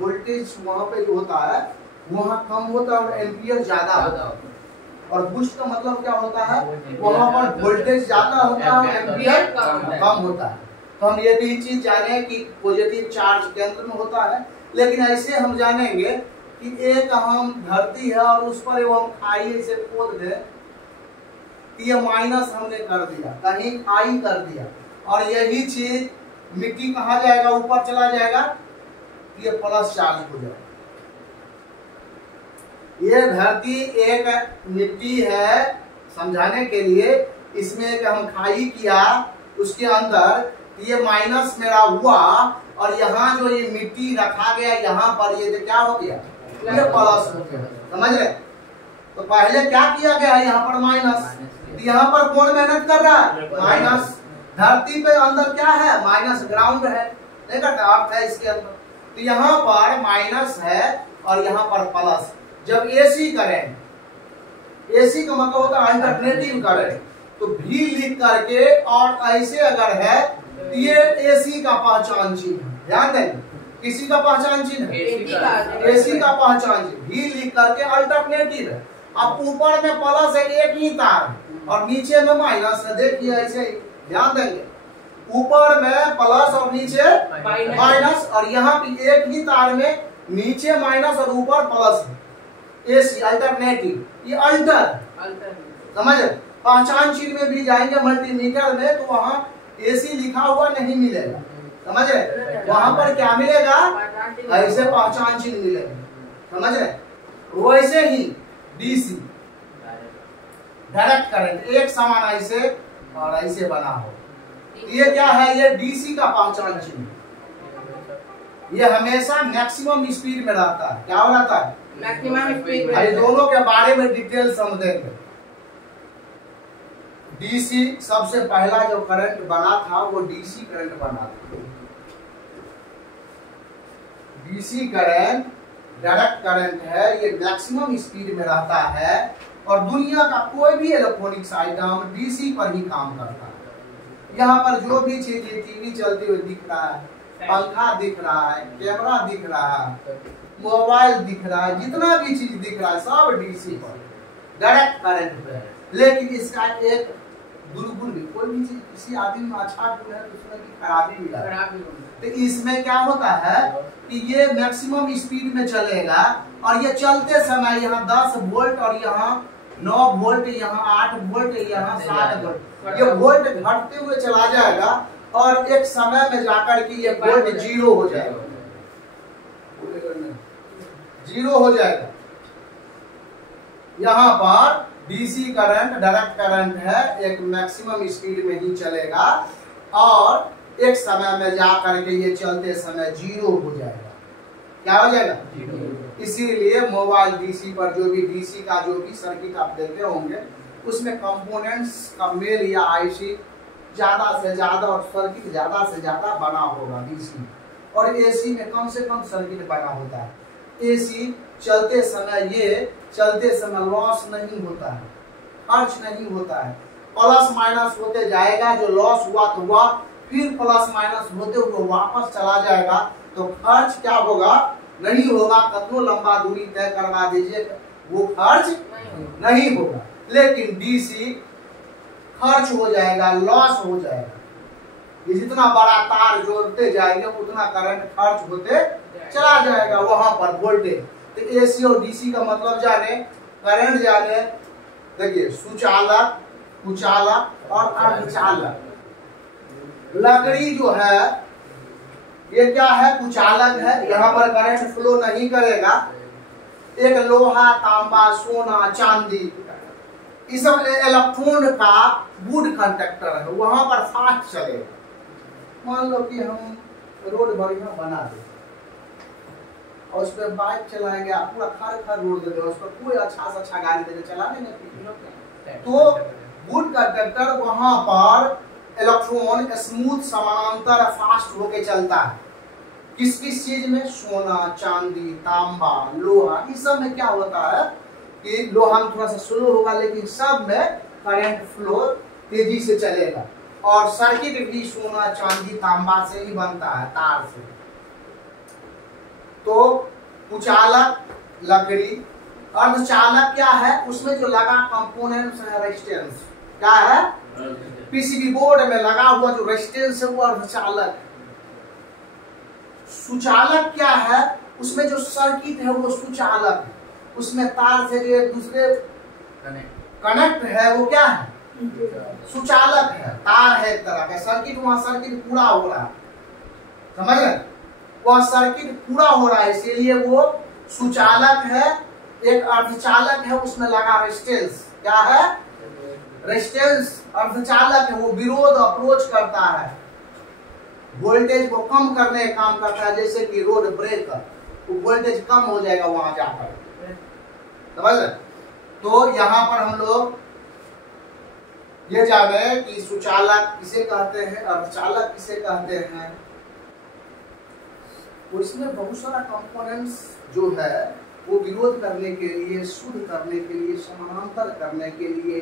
Voltage वहां पे जो होता है वहां कम होता है और एम्पियर ज्यादा होता है। और बूस्ट का मतलब क्या होता है, वहां पर वोल्टेज ज्यादा होता है और एम्पियर कम होता है। तो हम ये भी चीज जाने कि पॉजिटिव चार्ज केंद्र में होता है, लेकिन ऐसे हम जानेंगे कि एक हम धरती है और उस पर हम खाई से खोद दे, ये माइनस हमने कर दिया, कहीं खाई कर दिया, और यही चीज मिट्टी कहाँ जाएगा, ऊपर चला जाएगा, ये प्लस चार्ज हो जाएगा। ये धरती एक मिट्टी है, समझाने के लिए इसमें एक हम खाई किया, उसके अंदर ये माइनस मेरा हुआ और यहाँ जो ये मिट्टी रखा गया यहाँ पर ये क्या हो गया, ये प्लस हो गया। समझ रहे? तो पहले क्या किया गया है, यहाँ पर माइनस, यहाँ पर कौन मेहनत कर रहा है, माइनस। धरती पे अंदर क्या है, माइनस ग्राउंड है, नहीं करता अर्थ है इसके अंदर। तो यहाँ पर माइनस है और यहाँ पर प्लस। जब एसी करेंट, एसी का मतलब होता है अल्टरनेटिव करंट, तो भी लिख करके और ऐसे अगर है तो ये एसी का पहचान चिन्ह है। ध्यान दें, किसी का पहचान चिन्ह है, एसी का पहचान चिन्ह, भी लिख करके अल्टरनेटिव है। अब ऊपर में प्लस है, एक ही तार, और नीचे में माइनस है। देखिए ऐसे ही ध्यान देंगे, ऊपर में प्लस और नीचे माइनस, और यहाँ भी एक ही तार में नीचे माइनस और ऊपर प्लस है। एसी अल्टरनेटिव, ये अल्टर, समझ? पहचान चिन्ह में भी जाएंगे मल्टीमीटर में तो वहाँ एसी लिखा हुआ नहीं मिलेगा, समझ रहे? वहां पर क्या मिलेगा, ऐसे पहचान चिन्ह मिलेगा, समझ रहे? वैसे ही डीसी डायरेक्ट करंट, एक समान ऐसे और ऐसे बना हो, ये क्या है, ये डीसी का पहचान चिन्ह। ये हमेशा मैक्सिमम स्पीड में रहता है। क्या हो रहता है, मैक्सिमम स्पीड में। दोनों के बारे में डिटेल समझेंगे। डीसी सबसे पहला जो करंट बना था वो डीसी करंट बना था। डीसी करंट डायरेक्ट करंट है, ये मैक्सिमम स्पीड में रहता है और दुनिया का कोई भी इलेक्ट्रॉनिक्स आइटम डीसी पर ही काम करता है। यहाँ पर जो भी चीज, टीवी चलती हुई दिख रहा है, पंखा दिख रहा है, कैमरा दिख रहा है, मोबाइल दिख रहा है, जितना भी चीज दिख रहा है सब डीसी पर, डायरेक्ट करंट पे। लेकिन इसका एक दुर्गुण भी, कोई भी चीज किसी आदमी में अच्छा गुण है तो उसमें की खराबी भी है। तो इसमें क्या होता है कि ये मैक्सिमम स्पीड में चलेगा और ये चलते समय यहाँ 10 वोल्ट और यहाँ 9 वोल्ट, यहाँ 8 वोल्ट, यहाँ 7 वोल्ट, ये वोल्ट घटते हुए चला जाएगा और एक समय में जाकर के ये वोल्ट जीरो हो जाएगा, जीरो हो जाएगा। यहाँ पर डीसी करंट डायरेक्ट करंट है, एक मैक्सिमम स्पीड में ही चलेगा और एक समय में जा करके ये चलते समय जीरो हो जाएगा। क्या हो जाएगा, जीरो। इसीलिए मोबाइल डीसी पर जो भी डीसी का जो भी सर्किट आप देखे होंगे उसमें कंपोनेंट्स का मेल या आईसी ज्यादा से ज्यादा और सर्किट ज्यादा से ज्यादा बना होगा डीसी, और एसी में कम से कम सर्किट बना होता है। एसी चलते समय, ये चलते समय लॉस नहीं होता है, खर्च नहीं होता है, प्लस माइनस होते जाएगा, जो लॉस हुआ तो हुआ, फिर प्लस माइनस होते हुए वापस चला जाएगा, तो खर्च क्या होगा, नहीं होगा। कितना लंबा दूरी तय करवा दीजिए वो खर्च नहीं होगा। लेकिन डीसी खर्च हो जाएगा, लॉस हो जाएगा। ये जितना बड़ा तार जोड़ते जाएंगे उतना करंट खर्च होते चला जाएगा वहां पर वोल्टेज। तो एसी और डीसी का मतलब जाने, करंट जाने। देखिए सुचालक, कुचालक और अर्धचालक। लकड़ी जो है ये क्या है, कुचालक है, यहाँ पर करंट फ्लो नहीं करेगा। एक लोहा, तांबा, सोना, चांदी, इस सब इलेक्ट्रॉन का गुड कंडक्टर है, वहां पर फास्ट चलेगा। मान लो कि हम रोड बढ़िया बना दे और उस पर बाइक चलाएंगे, आप पूरा खर रोड दे, उस पर कोई अच्छा गाड़ी देके चलाने नहीं, तो गुड कंडक्टर वहां पर इलेक्ट्रॉन स्मूथ समानांतर फास्ट होके चलता है। किस किस चीज में, सोना, चांदी, तांबा, लोहा, इस सब में क्या होता है कि लोहा में थोड़ा सा स्लो होगा लेकिन सब में करंट फ्लो तेजी से चलेगा। और सर्किट भी सोना, चांदी, तांबा से ही बनता है, तार से। तो कुचालक लकड़ी, अर्धचालक क्या है, उसमें जो लगा कंपोनेंट्स है रेजिस्टेंस, क्या है, पीसीबी बोर्ड में लगा हुआ जो रेजिस्टेंस है वो अर्धचालक है। सुचालक क्या है, उसमें जो सर्किट है वो सुचालक है, उसमें तार से जो एक दूसरे कनेक्ट है वो क्या है, सुचालक है, तार है एक तरह का सर्किट, वहां सर्किट पूरा हो रहा है, समझ गए, वह सर्किट पूरा हो रहा है इसीलिए वो सुचालक है। एक अर्धचालक है उसमें लगा रेजिस्टेंस, क्या है, रेजिस्टेंस अर्धचालक है, वो विरोध अप्रोच करता है, वोल्टेज को कम करने का काम करता है, जैसे कि रोड ब्रेकर, वो वोल्टेज कम हो जाएगा वहां जाकर, समझ गए। तो यहाँ पर हम लोग ये जाने कि सुचालक किसे कहते हैं, अर्धचालक किसे कहते हैं। तो इसमें बहुत सारा कंपोनेंट्स जो है वो विरोध करने के लिए, शुद्ध करने के लिए, समानांतर करने के लिए,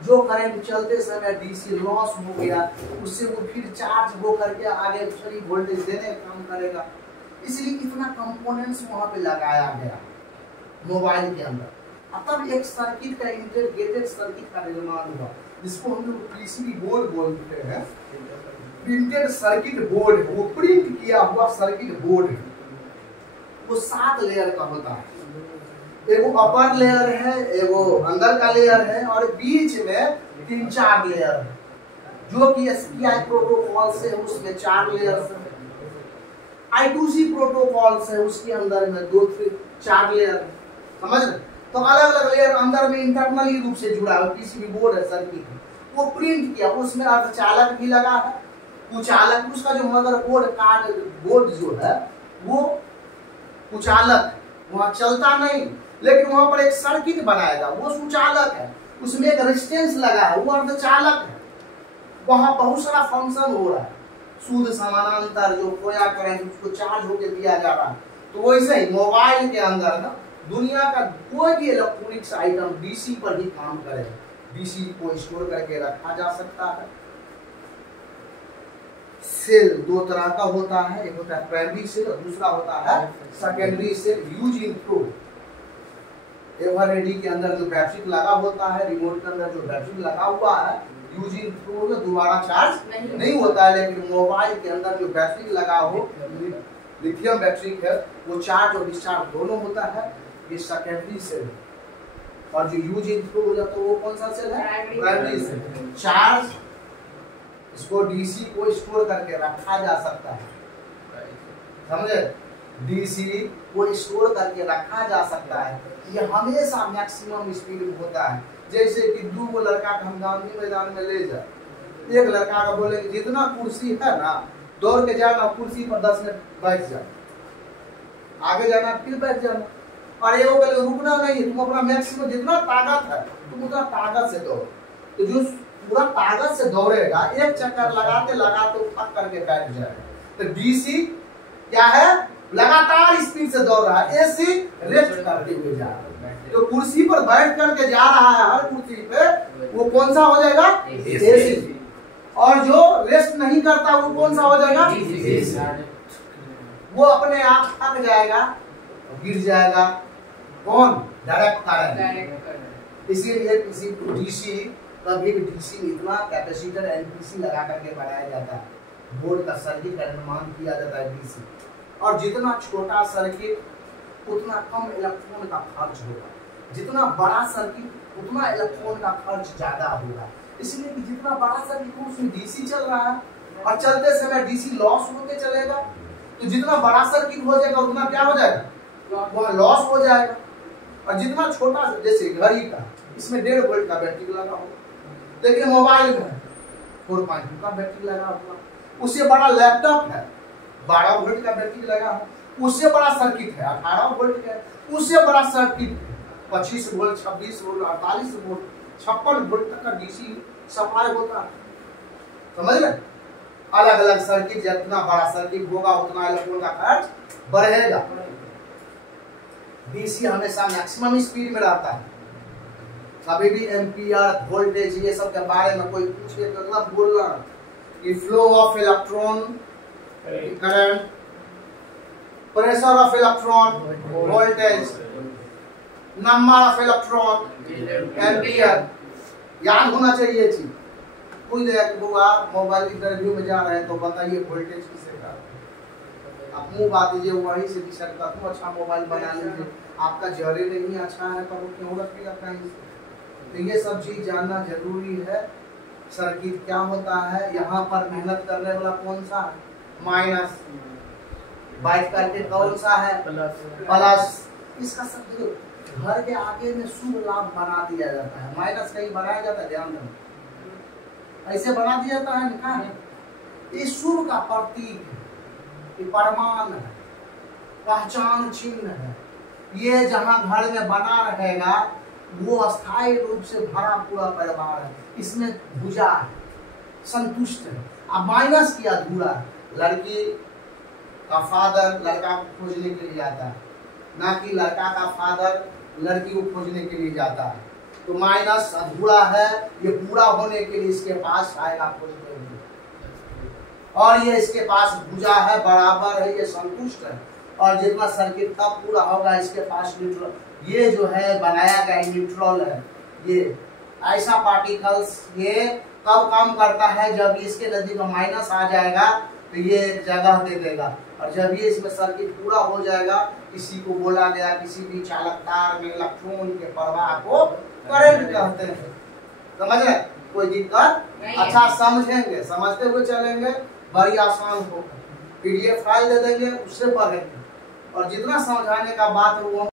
जो करंट चलते समय डीसी लॉस हो गया उससे वो फिर चार्ज हो करके आगे फ्री वोल्टेज देने का काम करेगा, इसलिए इतना कंपोनेंट्स वहां पे लगाया गया मोबाइल के अंदर। तब एक सर्किट का इंटीग्रेटेड सर्किट का निर्माण हुआ, जिसको हम लोग पीसीबी बोर्ड बोलते हैं, प्रिंटेड सर्किट बोर्ड, वो प्रिंट किया हुआ सर्किट बोर्ड है, वो 7 लेयर का होता है, एगो अपर लेयर है, एगो अंदर का लेयर है, और बीच में 3-4 लेयर है, जो कि एसपीआई प्रोटोकॉल से उसमें 4 लेयर है, I2C प्रोटोकॉल से उसके अंदर में 2-4 लेयर है, समझ रहे। तो अलग अलग लेयर अंदर में इंटरनली रूप से जुड़ा है, पीसीबी बोर्ड है सर्किट, वो प्रिंट किया, उसमें अर्धचालक भी लगा है, कुचालक, उसका जो मदरबोर्ड कार्ड बोर्ड जो है वो कुचालक, वहां चलता नहीं, लेकिन वहां पर एक सर्किट बनाएगा वो सुचालक है, उसमें एक रेजिस्टेंस लगा है वो अर्धचालक है, वहां बहुत सारा फंक्शन हो रहा है, शुद्ध समानांतर जो खोया करंट उसको चार्ज होकर दिया जा रहा है। तो वैसे ही मोबाइल के अंदर ना दुनिया का कोई भी इलेक्ट्रॉनिक्स आइटम डीसी पर ही काम करे, डीसी को स्टोर करके रखा जा सकता है। सेल 2 तरह का होता है, एक होता है प्राइमरी सेल और दूसरा होता है secondary cell. Use in through, Eveready के अंदर जो बैटरी लगा होता है, रिमोट के अंदर जो बैटरी लगा हुआ है, यूज इन थ्रू में दोबारा चार्ज नहीं होता है, लेकिन मोबाइल के अंदर जो बैटरी लगा हो, लिथियम बैटरी है, वो चार्ज और डिस्चार्ज दोनों होता है, ये सेकेंडरी सेल। और जो यूज इन थ्रू हो जाता है वो कौन सा सेल है, प्राइमरी सेल। चार्ज इसको डीसी को स्टोर करके रखा जा सकता है, समझे, डीसी को स्टोर करके रखा जा सकता है, ये हमेशा मैक्सिमम स्पीड में होता है। जैसे कि 2 लड़का का हम गांधी मैदान में ले जाए, एक लड़का का बोले जितना कुर्सी है ना दौड़ के जाना, कुर्सी पर 10 मिनट बैठ जाओ, आगे जाना फिर बैठ जाना, और ये बोले रुकना नहीं, तुम अपना मैक्सिमम जितना ताकत है तुम उतना ताकत से दौड़ो। तो जो पूरा ताकत से दौड़ेगा, एक चक्कर लगाते लगाते थक करके बैठ जाएगा। तो डीसी क्या है, लगातार स्पीड से दौड़ रहा है, एसी रेस्ट करते हुए जा रहा है। तो कुर्सी पर बैठ करके जा रहा है हर कुर्सी पे, वो कौन सा हो जाएगा, एसी। और जो रेस्ट नहीं करता वो कौन सा हो जाएगा, वो अपने आप थक जाएगा, गिर जाएगा, कौन, डायरेक्ट करंट। इसीलिए किसी डीसी कभी भी डीसी में इतना कैपेसिटर एनपीसी लगा करके बनाया जाता है, बोर्ड का सर्किट का निर्माण किया जाता है डीसी। और जितना छोटा सर्किट उतना कम इलेक्ट्रॉन का खर्च होगा, जितना बड़ा सर्किट उतना इलेक्ट्रॉन का खर्च ज्यादा होगा। इसलिए कि जितना बड़ा सर्किट हो उसमें डीसी चल रहा है, और चलते समय डीसी लॉस होते चलेगा, तो जितना बड़ा सर्किट हो जाएगा उतना क्या हो जाएगा, वह लॉस हो जाएगा। और जितना छोटा, जैसे घड़ी का, इसमें 1.5 वोल्ट का बैटरी लगा होगा, लेकिन मोबाइल में 4.2 का बैटरी लगा हुआ, उससे बड़ा लैपटॉप है 12 वोल्ट का बैटरी लगा है, उससे बड़ा सर्किट है 18 वोल्ट का, उससे बड़ा circuit 25 volt, 26 volt, 48 volt, 56 volt तक का डीसी सप्लाई होता है, समझ रहे। अलग अलग सर्किट, जितना बड़ा सर्किट होगा उतना इलेक्ट्रॉन का खर्च बढ़ेगा। डीसी हमेशा मैक्सिमम स्पीड में रहता है। कभी भी एम्पियर, वोल्टेज, ये सब के बारे में कोई पूछे तो मतलब बोलना कि flow of electron current pressure of electron, voltage, number of electron, ampere. याद होना चाहिए चीज। कोई बुआ मोबाइल इंटरव्यू में जा रहे हैं तो बताइए वोल्टेज किसे का, आप मुंह बात दीजिए वहीं से डिसाइड कर दूं। अच्छा मोबाइल बना लीजिए, आपका जरे नहीं अच्छा है तो वो क्यों रखिएगा कहीं से। तो ये सब चीज जानना जरूरी है। सर्किट क्या होता है, यहाँ पर मेहनत करने वाला कौन सा है, माइनस, बाइट करके कौन सा है, प्लस। इसका सब घर के आगे में शुभ लाभ बना दिया जाता है। माइनस कहीं बनाया जाता है, ध्यान देना, ऐसे बना दिया जाता है ना। ये शुभ का प्रतीक है, ये प्रमाण है, पहचान चिन्ह है। ये जहां घर में बना रहेगा वो अस्थायी रूप से भरा पूरा परिवार है, इसमें भुजा है, संतुष्ट है। अब माइनस किया अधूरा है। लड़की का फादर लड़का को खोजने के लिए आता है, ना कि लड़का का फादर लड़की को खोजने के लिए जाता है। तो माइनस अधूरा है, ये पूरा होने के लिए इसके पास आएगा खोजने के लिए, और ये इसके पास भुजा है, बराबर है, ये संतुष्ट है। और जितना सर्किट तब पूरा होगा इसके पास न्यूट्रल, ये जो है बनाया गया न्यूट्रल है। ये ऐसा पार्टिकल्स ये कब काम करता है, जब इसके नजदीक माइनस आ जाएगा तो ये जगह दे देगा, और जब ये इसमें सर्किट पूरा हो जाएगा, इसी को बोला गया किसी भी चालक तार में इलेक्ट्रॉन के प्रवाह को करंट कहते हैं। समझ रहे, कोई दिक्कत? अच्छा समझेंगे, समझते हुए चलेंगे, बड़ी आसान होगा। PDF फाइल दे देंगे, उससे पढ़ेंगे, और जितना समझाने का बात है वो